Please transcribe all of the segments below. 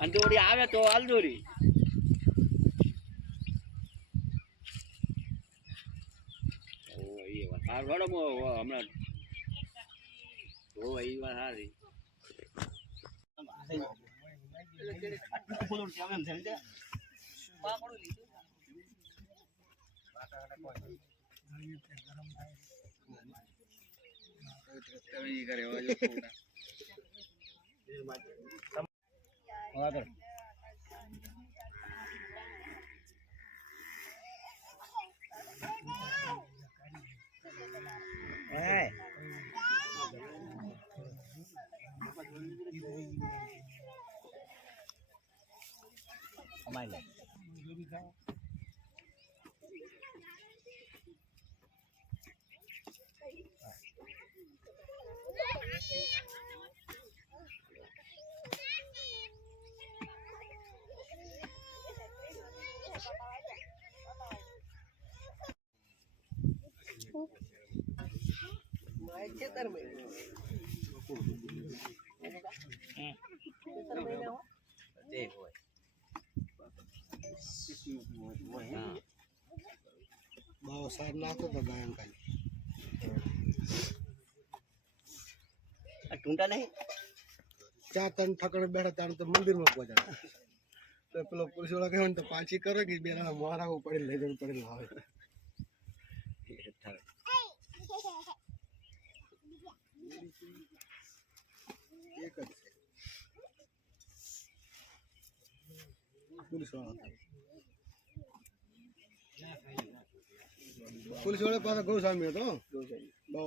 અંદોડી આવે તો આલદોરી હમણાં હારી સાહેબ નાખતો તો ગાયન કાઈ ટૂંટા નહીં ચાર ત્રણ ઠકડ બેઠા તાર તો મંદિરમાં પહોંચ્યા તો પેલો પોલીસ વાળા કહેવાય તો પાછી કરો કે બે મારા પડે લઈ જવું પડે આવે એક જ પોલીસ વાળા પાસે ગૌસ્વામી હતો બહુ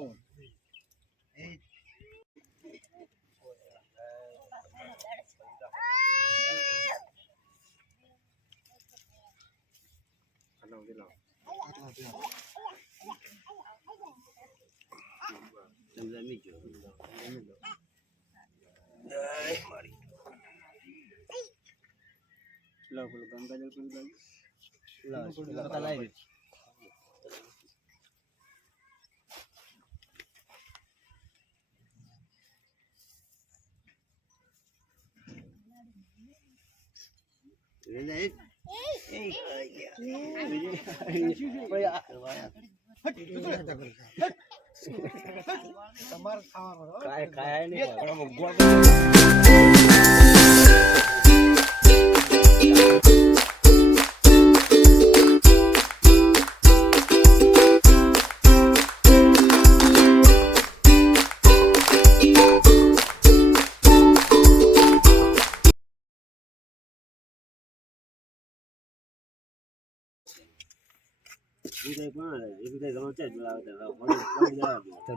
તમારે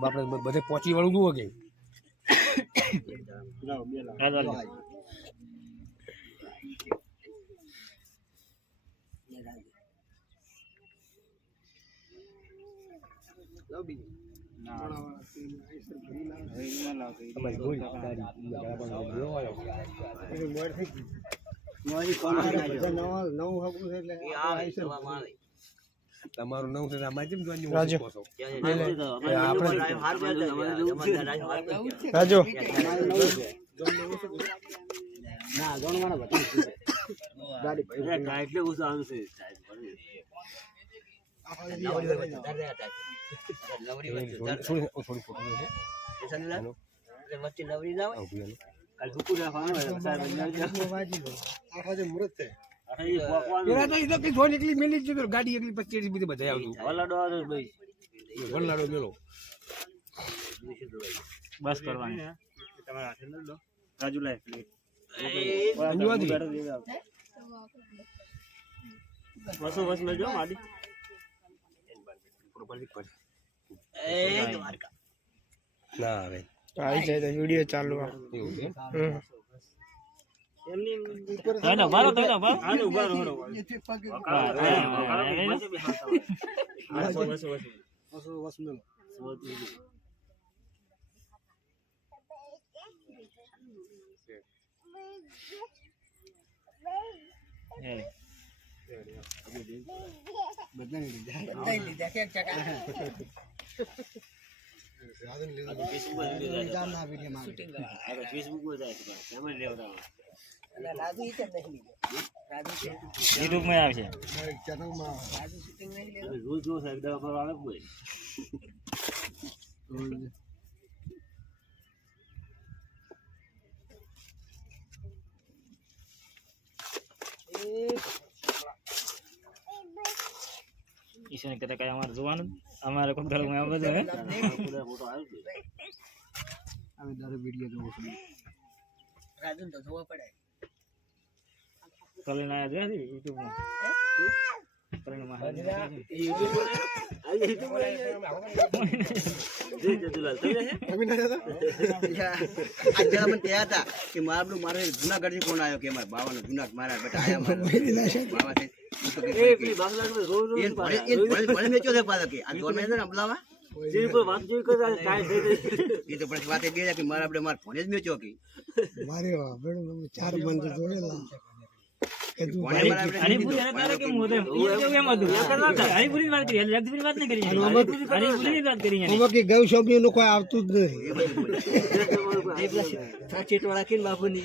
આપણે બધે પહોંચી વાળું જુઓ કે તમારું નવું છે આમાં કેમ જોવાની રાજુ ના જોન વાળા બતા ગાડી એટલે ઉસો આવશે નવરી જાવ કાલ હુકુ એકલી મેલી જ ગાડી એકલી 25 બધી બધા આવતું વલ્લાડો મેલો બસ કરવાની તમારા હાથે ન લો રાજુ લાય પ્લેટ બસો બસ મેં જો માડી ના આવે આવી જાય તો વિડીયો ચાલુ આ. તને મારો તને મારો આને ઉભા રહો એથી પગે વસમેલો બધાને લીધા રાધન લીધા જામ ના વિડિયો માં ફેસબુક પર જાય છે એમાં લેવડા યુટ્યુબ માં આવશે મારી ચેનલ માં રોજ જો સાહેબ દવા પર આવે કોઈ ઈશ્વર કહેતા કઈ અમારે જોવાનું અમારે કોઈ ધર્મ આ બધું હે ફોટો આવ્યો છે અમે દર વિડિયો જોવો છું કલીન આયા જોયા છે યુટ્યુબ માં કલીન માં તમે ના જતા आज जरा मन तैयार था कि मारू मारे जूनागढ़ से फोन आयो कि हमारे बाबा ने जूनागढ़ मारा बेटा आया बाबा से એ પેલી બાબલા કે રોજ રોજ बड़े में चो से पाला के आज गवर्नमेंट ने अमलावा જે કોઈ વાત જોઈ કરે કાઈ થઈ ગઈ ये तो बड़ी बात है कि मारा अपने मार फोन में चो की મારે બેડો તમે ચાર બંધ જોડેલા કે તું આની પૂરી અને તારે કેમ હોતે એ કેમ એમ હતું આની પૂરી વાત કરી એટલે પૂરી વાત નહીં કરી આની પૂરી વાત કરી આની આમાં કે ગૌ શોભી નું કોઈ આવતું જ નથી चेटवाड़ा के बाबू ने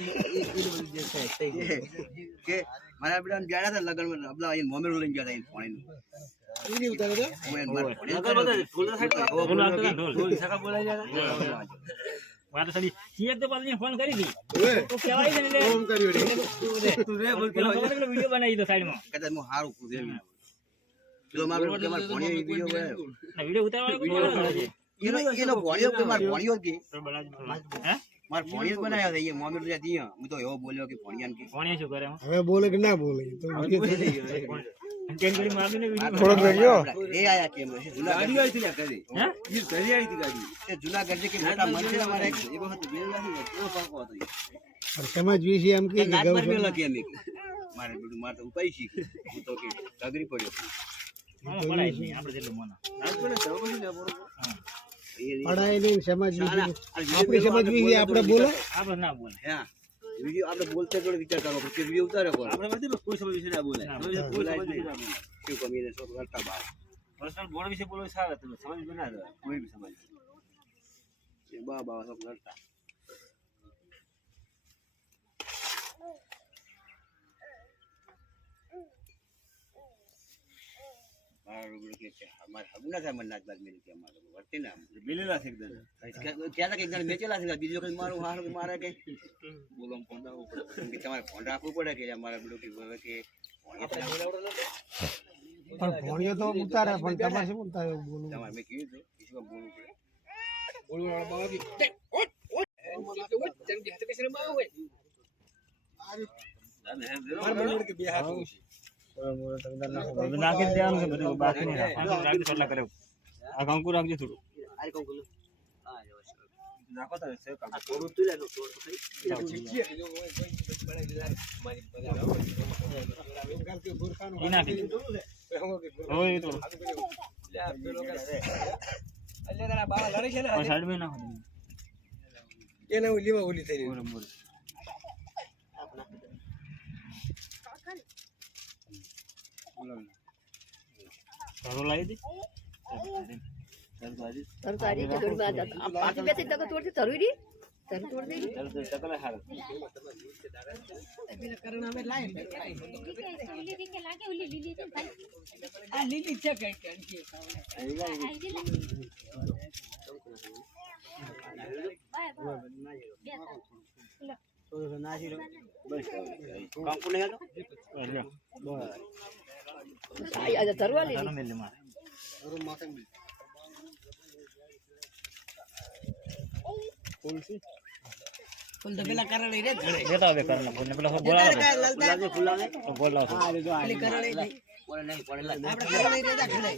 के मारा बेटा जाड़ा था लगन में अबला ये मोमेर लेन गया था इन फोन ઈ નહીં ઉતારે તો નગર બધા ફૂલ સાઈડ ઢોલ આવતો ઢોલ ઢોલ સકા બોલાઈ જાય વાત સાડી સીએક તો પાછી ફોન કરી દી ઓએ તો કહેવાય છે ને ફોન કર્યો રે તું રે બોલ કે વિડિયો બનાવી દો સાઈડ માં कहता मैं हारू खुद जो मार के मार फोन वीडियो है ના વિડિયો ઉતારવાનો છે ये नो फोन के मार फोन की હે मार फोन बनाया था ये मोमेर तो जाती है मैं तो यो बोल्यो कि फोन की કોણે શું કરે હવે બોલે કે ના બોલે તો કેમ કરી મારને વિડિયો થોડોક રહ્યો ये आया कि ગાડી जूनागढ़ આવી હતી કરે હે એ ઘરે આવી હતી ગાડી से जूनागढ़ के मोटा मन से हमारे એ વખત બેલ નથી કેવો પાકો હતો સમાજ વિશે એમ કે नाच ગૌ पर में लगे हमें मारे बेटू मार तो उपाय सी હું તો કે અગરી પડ્યો મામા પડાય નહીં આપણે જેટલું મના આજ પણ ધર્મ ને બરોબર પડાય નહીં સમાજ વિશે આપણી સમાજ વિશે આપણે બોલે આપણે ના બોલે હા वीडियो आपने बोलते थोड़ा विचार करो कि वीडियो उतारे को આપણે બધી કોઈ સમજ વિશે ના બોલે કોઈ સમજ વિશે ના બોલે क्यों कमी ने सब करता बात પર્સનલ બોર્ડ વિશે બોલો સારા તમે સમજ બના દો કોઈ બી સમજ ये बाबा सब करता हमारे हगना था मन्नाथ बाद मेरी के हमारे वर्ते ना બિલેલા છે એકદમ क्या था कि एक जन बेचेला से बीजो के मारो हार के मारे के बोलो हम फोन रखो पड़े कि तुम्हारे फोन रखो पड़े कि हमारा बेटो की बोले कि પણ ભણ્યો તો ઉતારે પણ તમારે શું ઉતારે બોલું हमारे में क्यों तो किसी को बोलना पड़े બોલવાળા બાબા કે નાખી દેવાનું છે બધું બાકી નહીં રાખવાનું રાખી એટલા કરે આ કંકુ રાખજો થોડું આઈ કોણ બોલો હા નાખો તો છે કામ થોડું તું લેનો થોડું ઈ નાખી ઓય તો સાઈડ માં નાખો એને લીવા ઓલી થઈ રહી બરોબર તારો લાવી દે तरकारी के थोड़ी बात आता अब पार्टी पे से तक तोड़ से जरूरी तर तोड़ दे ચકલા હાલ કામ કોને હતો आई आज तरवा ले તારો મેલ મારે फुल तो बेला कर रही रे घड़े દેતા હવે કરને ફોન પેલા બોલાવો ललता ફુલાને તો બોલાવો कर रही नहीं बोले नहीं बोले आपने कर रही रे घड़े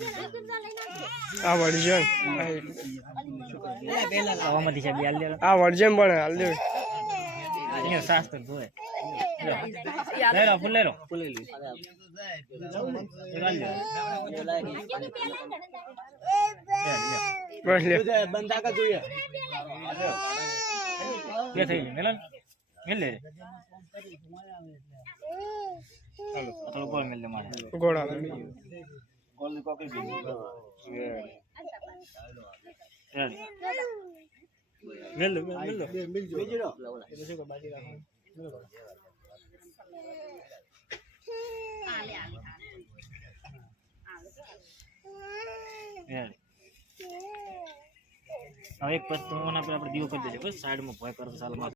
આ વર્જન આવામાંથી છે બે હાલ લેલો આ વર્જન પણ હાલ દે અહીંયા સાસ તો ધોય લે લો ફૂલ લે લો બસ લે બંધા કા જોઈએ કે થઈ ગયું મેલન મેલ લે હાલો થોડો ગોળ મેલ લે મારે ગોળા કોલ કોકે મેલ લો મેલ લો બીજો હવે એક પછી આપણે દીવો કરી દેજો બસ સાઈડમાં ભોય કરો સાલમાં